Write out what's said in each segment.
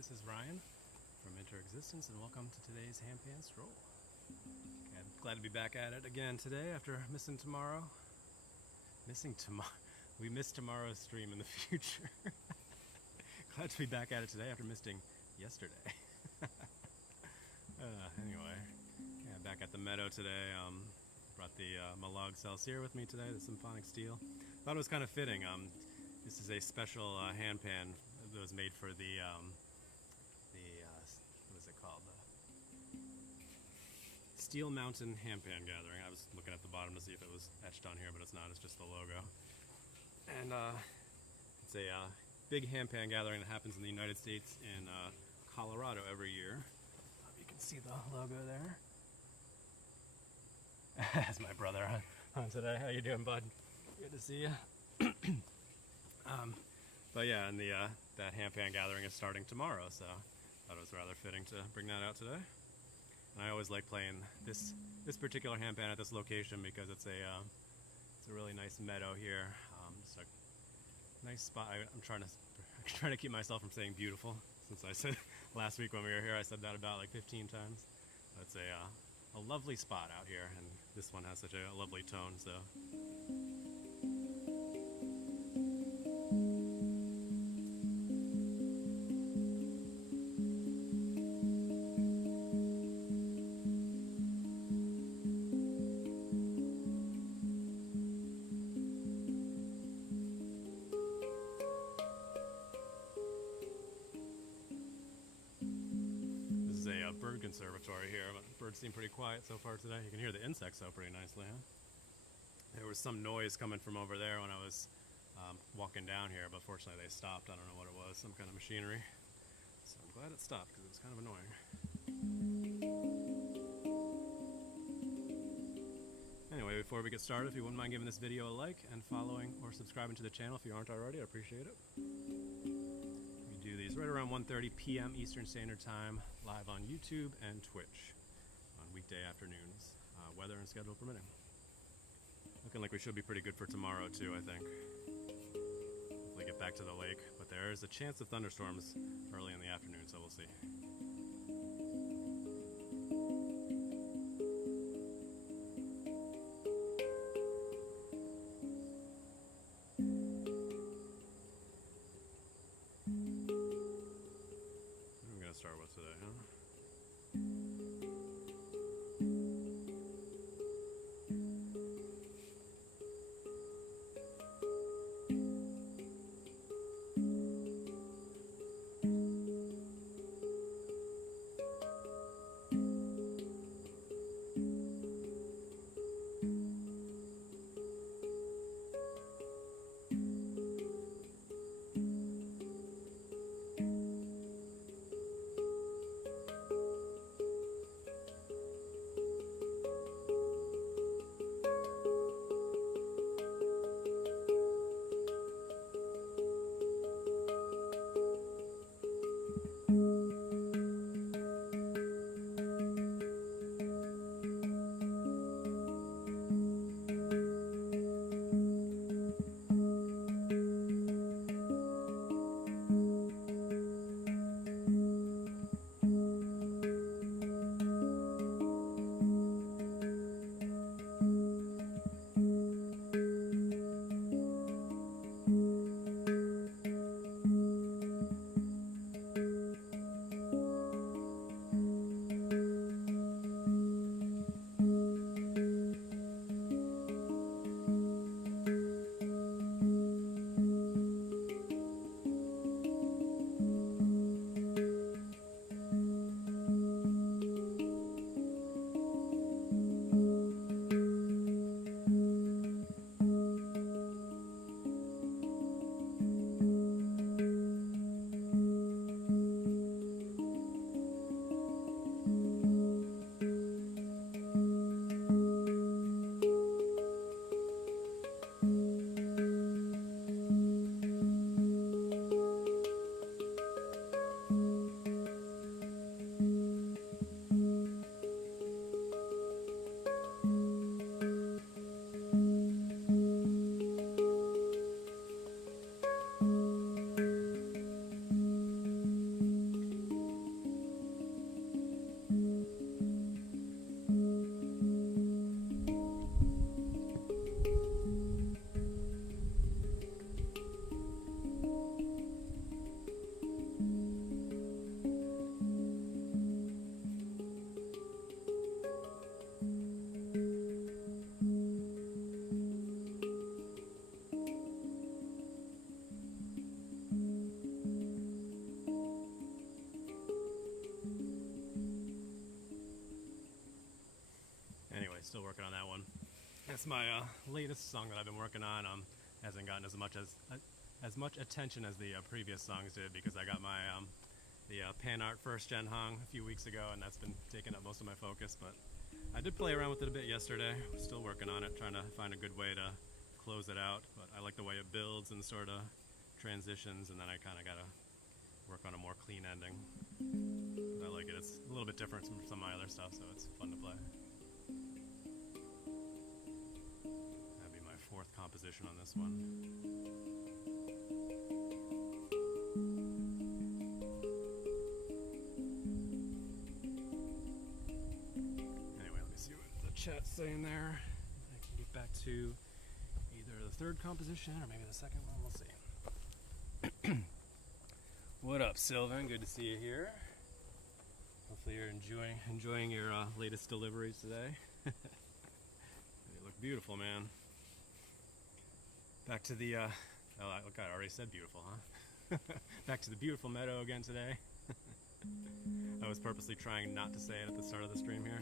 this is Ryan from Interexistence, and welcome to today's Handpan Stroll. Okay, I'm glad to be back at it again today after missing tomorrow. We missed tomorrow's stream in the future. Glad to be back at it today after missing yesterday. Anyway, yeah, back at the meadow today. Brought my log Celsius with me today, the symphonic steel. Thought it was kind of fitting. This is a special handpan that was made for the what is it called? The Steel Mountain Handpan Gathering. I was looking at the bottom to see if it was etched on here, but it's not. It's just the logo. And it's a big handpan gathering that happens in the United States in Colorado every year. You can see the logo there. That's my brother on today. How you doing, bud? Good to see you. But yeah, and that handpan gathering is starting tomorrow, so I thought it was rather fitting to bring that out today. And I always like playing this particular handpan at this location because it's a really nice meadow here. Just a nice spot. I'm trying to keep myself from saying beautiful, since I said last week when we were here I said that about like 15 times. But it's a lovely spot out here, and this one has such a lovely tone. So. A bird conservatory here, but birds seem pretty quiet so far today. You can hear the insects though pretty nicely, huh? There was some noise coming from over there when I was walking down here, but fortunately they stopped. I don't know what it was, some kind of machinery. So I'm glad it stopped because it was kind of annoying. Anyway, before we get started, if you wouldn't mind giving this video a like and following or subscribing to the channel if you aren't already, I appreciate it. Do these right around 1:30 p.m. Eastern Standard Time, live on YouTube and Twitch on weekday afternoons, weather and schedule permitting. Looking like we should be pretty good for tomorrow too, I think. Hopefully get back to the lake, but there is a chance of thunderstorms early in the afternoon, so we'll see. Start with today, huh? still working on that one. That's my latest song that I've been working on. Hasn't gotten as much attention as the previous songs did, because I got my the pan art first gen hung a few weeks ago, and that's been taking up most of my focus. But I did play around with it a bit yesterday. Still working on it, trying to find a good way to close it out. But I like the way it builds and sort of transitions, and then I kind of gotta work on a more clean ending. But I like it. It's a little bit different from some of my other stuff, so it's fun to play. That'd be my fourth composition on this one. Chat's saying there. I can get back to either the third composition or maybe the second one. We'll see. What up, Sylvan? Good to see you here. Hopefully you're enjoying your latest deliveries today. They look beautiful, man. Back to the look, I already said beautiful, huh? Back to the beautiful meadow again today. I was purposely trying not to say it at the start of the stream here.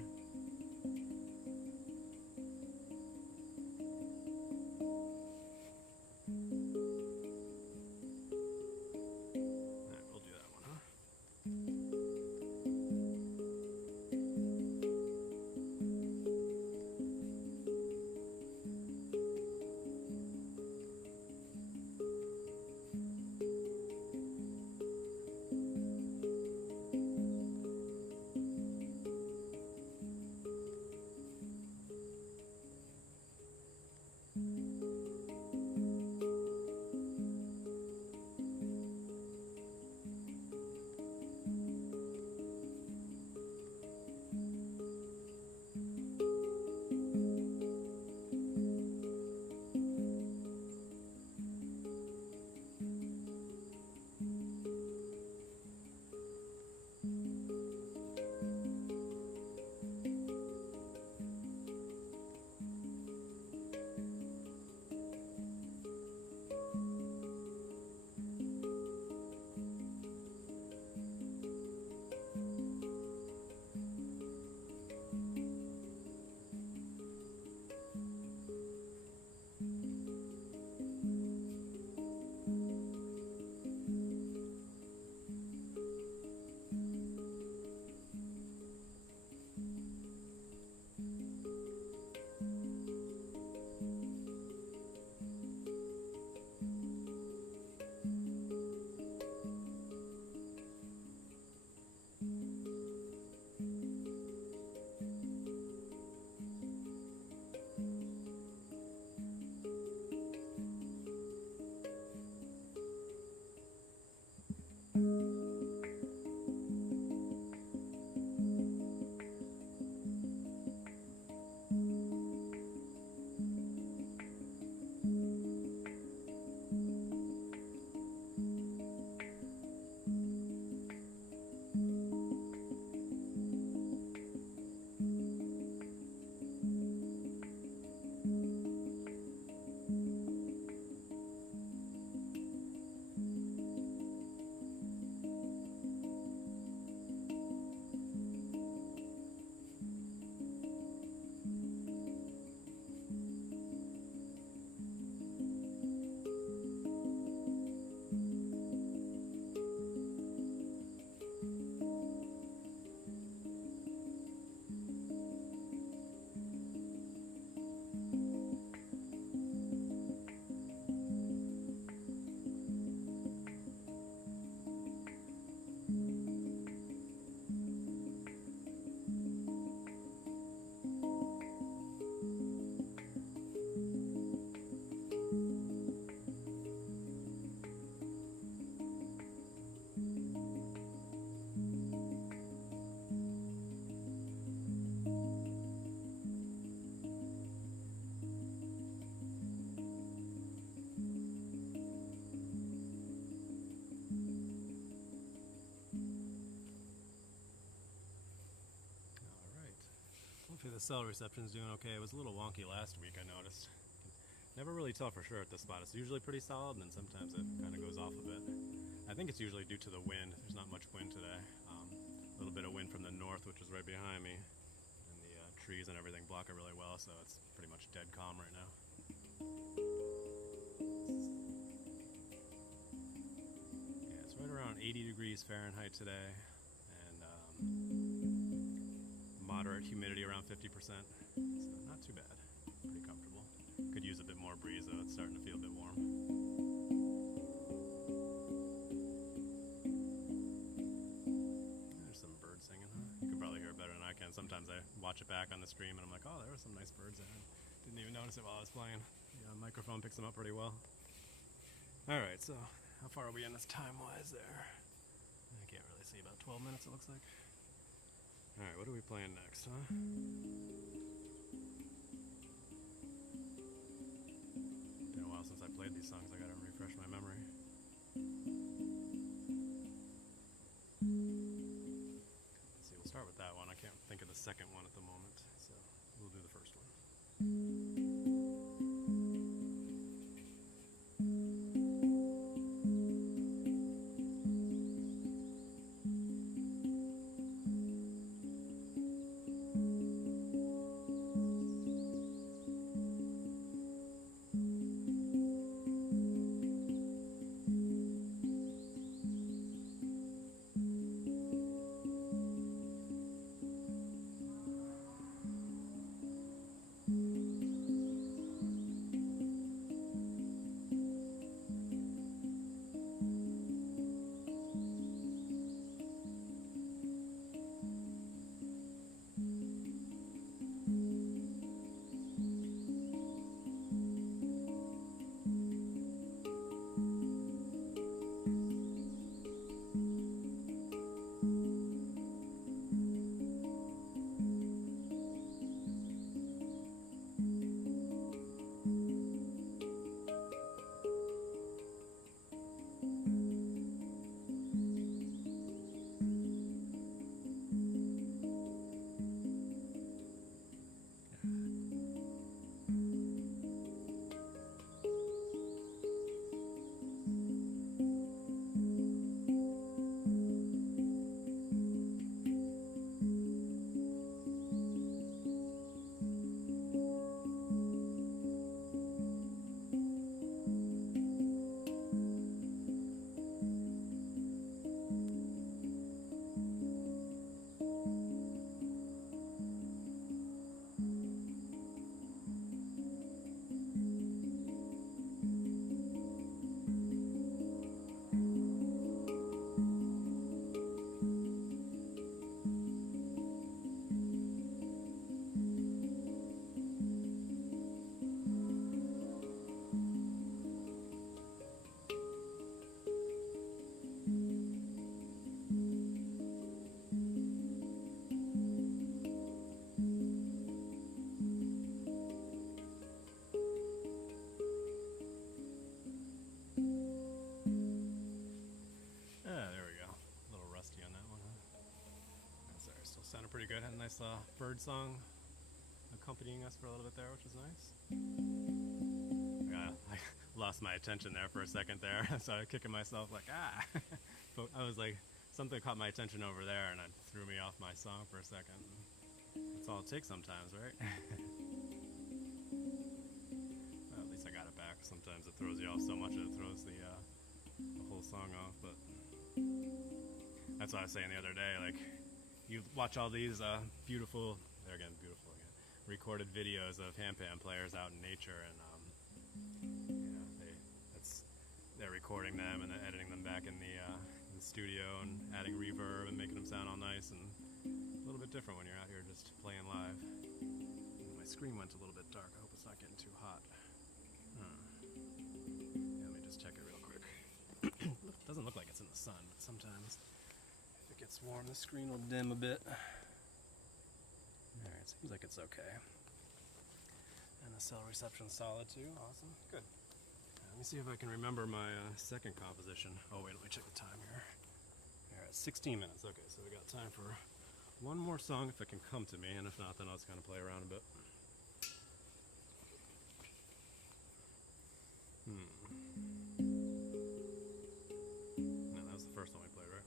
Hopefully the cell reception is doing okay. It was a little wonky last week, I noticed. Never really tell for sure at this spot. It's usually pretty solid, and then sometimes it kind of goes off a bit. I think it's usually due to the wind. There's not much wind today. A little bit of wind from the north, which is right behind me, and the trees and everything block it really well, so it's pretty much dead calm right now. Yeah, it's right around 80 degrees Fahrenheit today, and moderate humidity around 50%, so not too bad. Pretty comfortable. Could use a bit more breeze though, it's starting to feel a bit warm. There's some birds singing, huh? You can probably hear it better than I can. Sometimes I watch it back on the stream and I'm like, oh, there were some nice birds there. Didn't even notice it while I was playing. The microphone picks them up pretty well. Alright, so how far are we in this time-wise there? I can't really see, about 12 minutes it looks like. Alright, what are we playing next, huh? Been a while since I played these songs, I gotta refresh my memory. Let's see, we'll start with that one. I can't think of the second one at the moment, so we'll do the first one. Pretty good. Had a nice bird song accompanying us for a little bit there, which was nice. Yeah, I lost my attention there for a second there, so I was kicking myself like, ah! But I was like, something caught my attention over there and it threw me off my song for a second. That's all it takes sometimes, right? Well, at least I got it back. Sometimes it throws you off so much that it throws the whole song off, but that's what I was saying the other day, like, you watch all these beautiful recorded videos of handpan players out in nature, and they're recording them and then editing them back in the studio and adding reverb and making them sound all nice, and a little bit different when you're out here just playing live. My screen went a little bit dark. I hope it's not getting too hot. Yeah, let me just check it real quick. Doesn't look like it's in the sun, but sometimes if it gets warm, the screen will dim a bit. Alright, seems like it's okay. And the cell reception's solid too. Awesome. Good. Let me see if I can remember my second composition. Oh wait, let me check the time here. We're at 16 minutes. Okay, so we got time for one more song if it can come to me, and if not, then I'll just kind of play around a bit. No, that was the first one we played, right?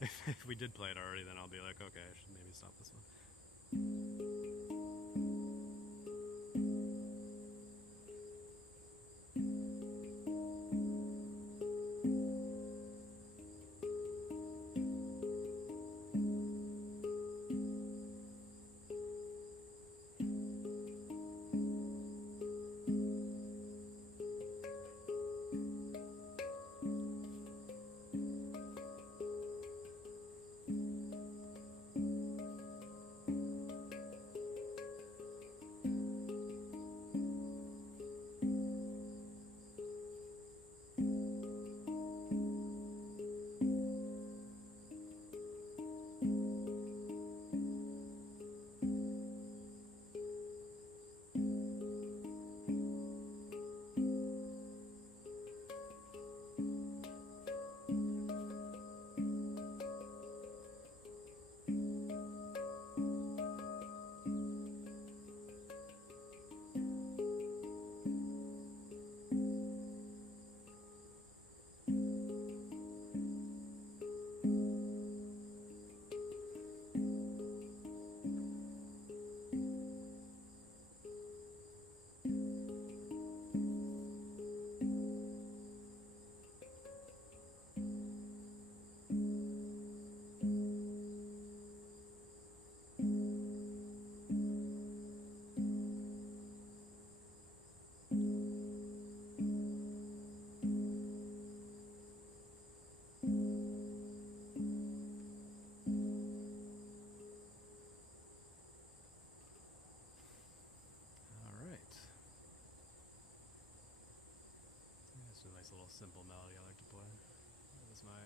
if we did play it already, then I'll be like, okay, I should maybe stop this one. Simple melody I like to play. That was my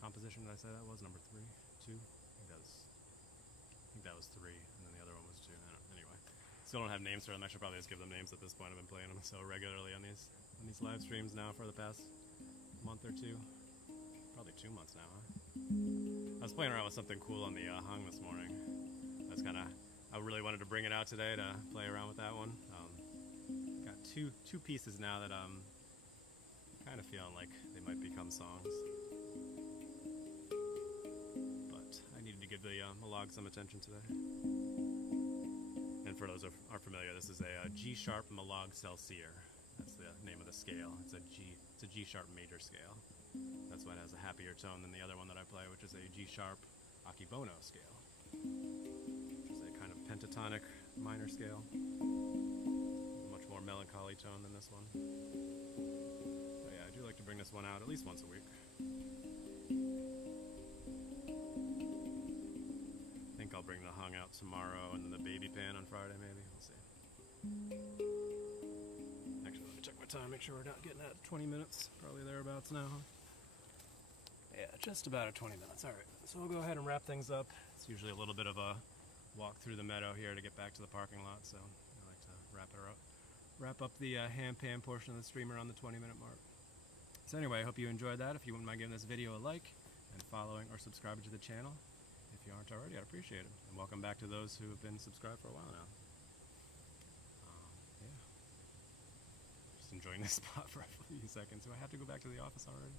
composition. Did I say that was number 3, 2? I think that was 3, and then the other one was 2. Anyway, still don't have names for them. I should probably just give them names at this point. I've been playing them so regularly on these live streams now for the past month or 2, probably 2 months now. Huh? I was playing around with something cool on the hung this morning. I really wanted to bring it out today to play around with that one. Got two pieces now that kind of feeling like they might become songs, but I needed to give the Malog some attention today. And for those who aren't familiar, this is a G-sharp Malog Celsior. That's the name of the scale. It's a G-sharp major scale. That's why it has a happier tone than the other one that I play, which is a G-sharp Akebono scale, which is a kind of pentatonic minor scale. Much more melancholy tone than this one. I do like to bring this one out at least once a week. I think I'll bring the hung out tomorrow and then the baby pan on Friday maybe. We'll see. Actually, let me check my time, make sure we're not getting at 20 minutes. Probably thereabouts now. Yeah, just about at 20 minutes. Alright, so we'll go ahead and wrap things up. It's usually a little bit of a walk through the meadow here to get back to the parking lot, so I like to wrap up the handpan portion of the stream around the 20-minute mark. So anyway, I hope you enjoyed that. If you wouldn't mind giving this video a like and following or subscribing to the channel. If you aren't already, I'd appreciate it. And welcome back to those who have been subscribed for a while now. Yeah. Just enjoying this spot for a few seconds. Do I have to go back to the office already?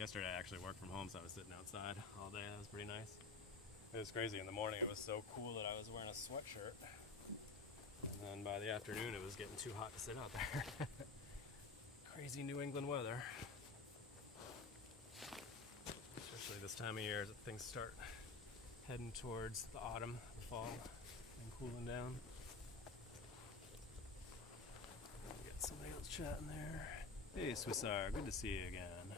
Yesterday I actually worked from home, so I was sitting outside all day. That was pretty nice. It was crazy. In the morning it was so cool that I was wearing a sweatshirt. And then by the afternoon it was getting too hot to sit out there. Crazy New England weather. Especially this time of year as things start heading towards the autumn, the fall, and cooling down. Got somebody else chatting there. Hey Swissar, good to see you again.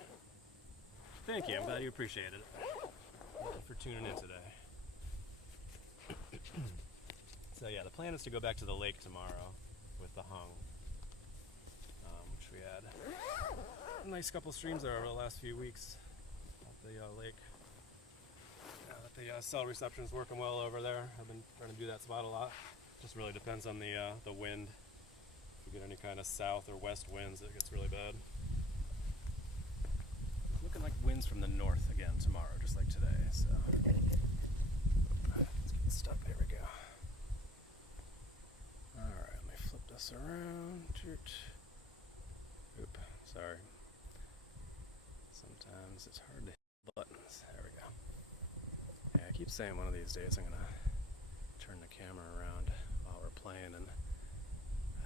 Thank you, I'm glad you appreciated it. Thank you for tuning in today. So yeah, the plan is to go back to the lake tomorrow with the hung. We had a nice couple streams there over the last few weeks at the lake. The cell reception is working well over there. I've been trying to do that spot a lot. Just really depends on the wind. If we get any kind of south or west winds, it gets really bad. It's looking like winds from the north again tomorrow, just like today. So let's get stuck. There we go. All right, let me flip this around. Oop, sorry. Sometimes it's hard to hit buttons. keep saying one of these days I'm gonna turn the camera around while we're playing and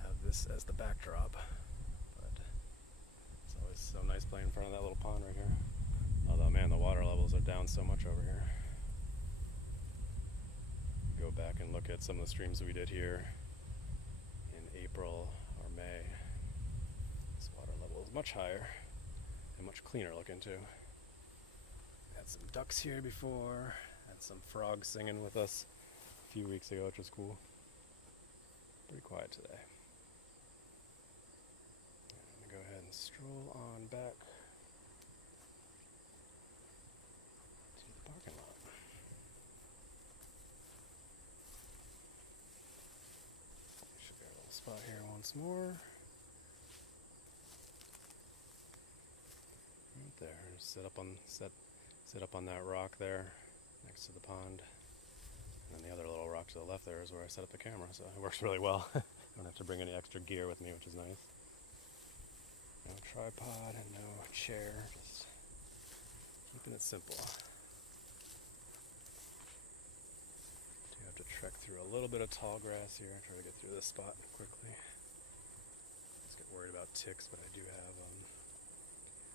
have this as the backdrop. But it's always so nice playing in front of that little pond right here. Although, man, the water levels are down so much over here. Go back and look at some of the streams that we did here in April or May. This water level is much higher and much cleaner looking too. Had some ducks here before, had some frogs singing with us a few weeks ago, which was cool. Pretty quiet today. I'm gonna go ahead and stroll on back to the parking lot. Should get a little spot here once more. Right there. Just sit up on that rock there next to the pond. And then the other little rock to the left there is where I set up the camera, so it works really well. I don't have to bring any extra gear with me, which is nice. No tripod and no chair, just keeping it simple. Do have to trek through a little bit of tall grass here, try to get through this spot quickly. Just get worried about ticks, but I do have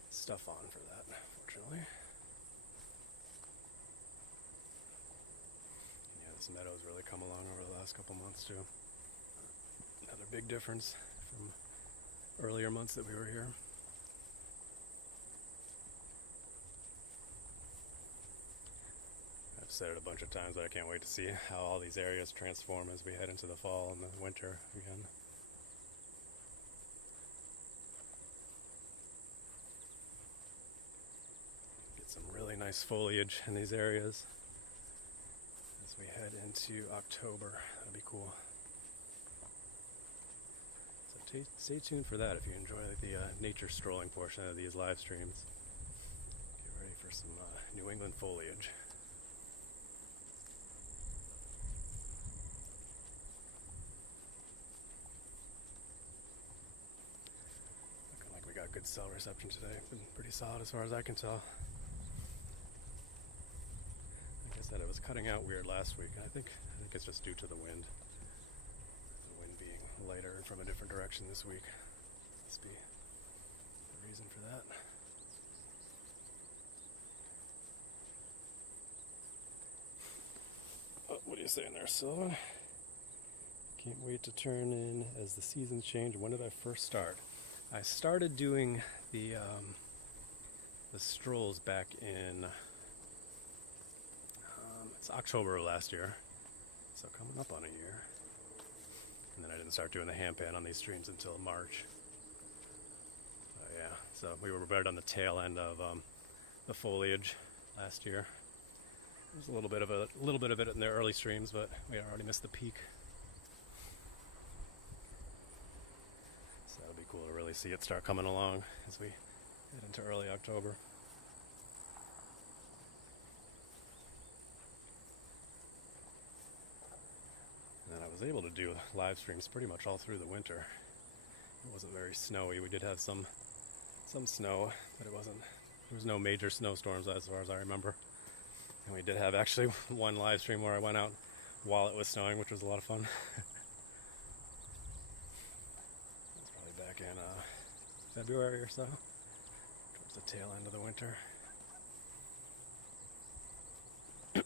stuff on for that, fortunately. Yeah, this meadow's really come along over the last couple months too. Another big difference from earlier months that we were here. I've said it a bunch of times, but I can't wait to see how all these areas transform as we head into the fall and the winter again. Get some really nice foliage in these areas as we head into October. That'll be cool. So stay tuned for that if you enjoy the nature strolling portion of these live streams. Get ready for some New England foliage. Looking like we got good cell reception today. Been pretty solid as far as I can tell. Like I said, it was cutting out weird last week, and I think it's just due to the wind. The wind being lighter and from a different direction this week. Must be the reason for that. Oh, what are you saying there, Sylvan? Can't wait to turn in as the seasons change. When did I first start? I started doing the strolls back in it's October of last year, so coming up on a year. And then I didn't start doing the handpan on these streams until March. Yeah, so we were right on the tail end of the foliage last year. There's a little bit of it in the early streams, but we already missed the peak. So that'll be cool to really see it start coming along as we head into early October. And I was able to do live streams pretty much all through the winter. It wasn't very snowy. We did have some snow, but there was no major snowstorms as far as I remember. And we did have actually one live stream where I went out while it was snowing, which was a lot of fun. That's probably back in February or so, towards the tail end of the winter.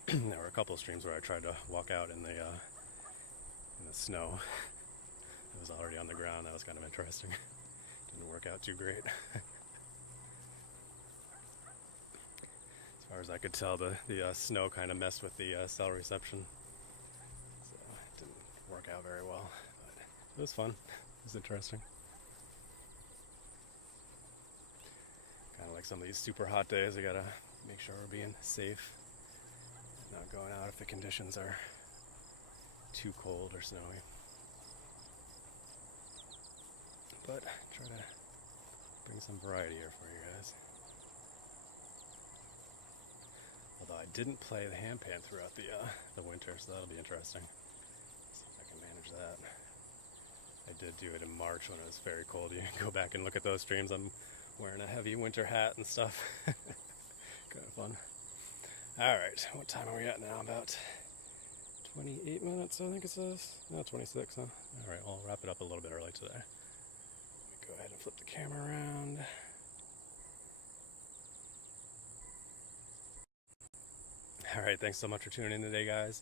There were a couple of streams where I tried to walk out in the snow. It was already on the ground. That was kind of interesting. Didn't work out too great. As far as I could tell, the snow kind of messed with the cell reception, so it didn't work out very well, but it was fun. It was interesting. Kind of like some of these super hot days, we gotta make sure we're being safe, not going out if the conditions are too cold or snowy. But try to bring some variety here for you guys. Although I didn't play the handpan throughout the winter, so that'll be interesting. See if I can manage that. I did do it in March when it was very cold. You can go back and look at those streams. I'm wearing a heavy winter hat and stuff. Kind of fun. Alright, what time are we at now? About 28 minutes, I think it says. No, 26, huh? Alright, I'll wrap it up a little bit early today. Let me go ahead and flip the camera around. Alright, thanks so much for tuning in today, guys.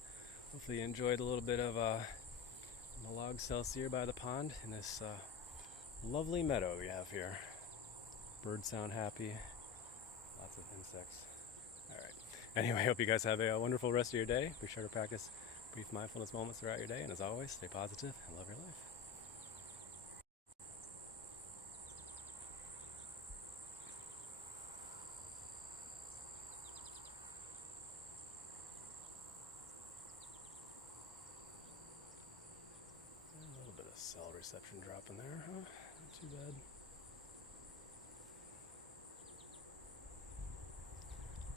Hopefully you enjoyed a little bit of my log cells here by the pond in this lovely meadow we have here. Birds sound happy, lots of insects. Alright, anyway, hope you guys have a wonderful rest of your day. Be sure to practice brief mindfulness moments throughout your day, and as always, stay positive and love your life. A little bit of cell reception dropping there, huh? Not too bad.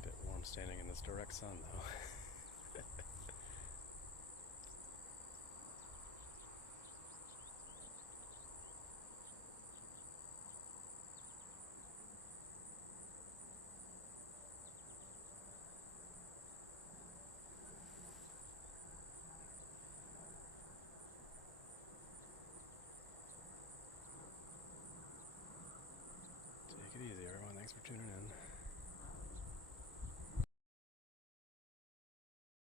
Bit warm standing in this direct sun, though.